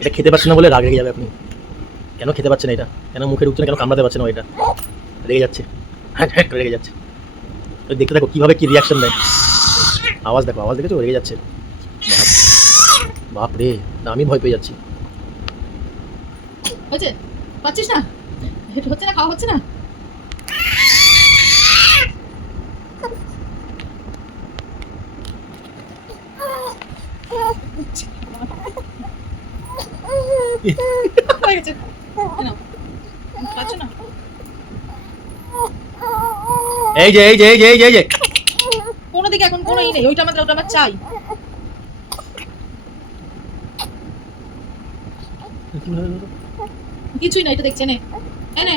এটা খেতে পারছেন না বলে রাগ রেগে যাবে আপনি। কেন খেতে পারছেন না এটা? কেন মুখে ঢুকছে না? কেন কামড়াতে পারছেন না এটা? রেগে যাচ্ছে, হ্যাঁ হ্যাঁ করে রেগে যাচ্ছে। ওই দেখতে থাকো কিভাবে কি রিয়াকশন দেয়। আওয়াজ দেখো, আওয়াজ দেখেছো? রেগে যাচ্ছে। বাপ রে, আমি ভয় পেয়ে যাচ্ছি। হচ্ছে পাচ্ছিস না? হচ্ছে না, খাওয়া হচ্ছে না। হয়ে গেছে। নাও, পাচ্ছ না? এই যে এই যে এই যে এই যে এই যে কোনো দিকে এখন কোনো ই নেই, ওইটা আমার চাই। কিছুই না, এটা দেখছে নে, এনে